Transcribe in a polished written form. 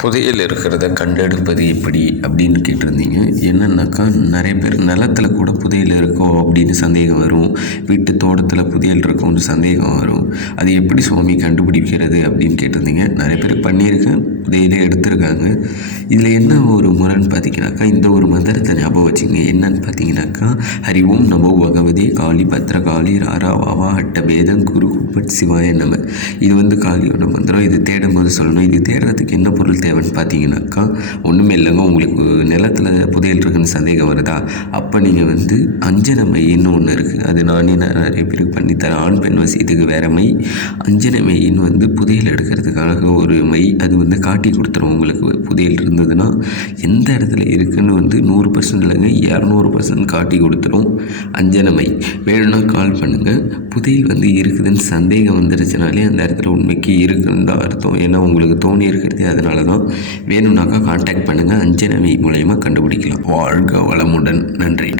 புதையல் இருக்கிறத கண்டெடுப்பது எப்படி அப்படின்னு கேட்டிருந்தீங்க. என்னன்னாக்கா, நிறைய பேர் நிலத்தில் கூட புதையல் இருக்கோ அப்படின்னு சந்தேகம் வரும். வீட்டு தோட்டத்தில் புதையல் இருக்கும்னு சந்தேகம் வரும். அது எப்படி சுவாமி கண்டுபிடிக்கிறது அப்படின்னு கேட்டிருந்தீங்க. நிறைய பேர் பண்ணியிருக்கேன், புதையலே எடுத்திருக்காங்க. இதில் என்ன ஒரு முறைன்னு பார்த்தீங்கன்னாக்கா, இந்த ஒரு மந்திரத்தை ஞாபகம் வச்சுங்க. என்னன்னு பார்த்தீங்கன்னாக்கா, ஹரி ஓம் நமோ பகவதே காளி பத்ரகாளி ராரா வாவா அட்ட பேதம் குரு குப்பட் சிவாய நம. இது காளியோட மந்திரம். இது தேடும் போது சொல்லணும். இது தேடுறதுக்கு என்ன பொருள் தேவைன்னு பார்த்தீங்கன்னாக்கா, ஒன்றுமே இல்லைங்க. உங்களுக்கு நிலத்தில் புதையல் இருக்குன்னு சந்தேகம் வருதா? அப்போ நீங்கள் அஞ்சன மையின்னு ஒன்று இருக்குது. அது நானே நிறைய பேருக்கு பண்ணித்தரேன். ஆண் பெண் வசியத்துக்கு வேறு மை. அஞ்சன மையின்னு புதையல் எடுக்கிறதுக்காக ஒரு மை. அது காட்டி கொடுத்துரும். உங்களுக்கு புதையல் இருந்ததுன்னா எந்த இடத்துல இருக்குன்னு 100% இல்லைங்க, 200% காட்டி கொடுத்துரும். அஞ்சன மை வேணும்னா கால் பண்ணுங்கள். புதையல் இருக்குதுன்னு சந்தேகம் வந்துருச்சுனாலே அந்த இடத்துல உண்மைக்கு இருக்குன்னு தான் அர்த்தம். ஏன்னா உங்களுக்கு தோணி இருக்கிறதே அதனால தான். வேணும்னாக்கா கான்டாக்ட் பண்ணுங்கள். அஞ்சன மை மூலயமா கண்டுபிடிக்கலாம். வாழ்க வளமுடன். நன்றி.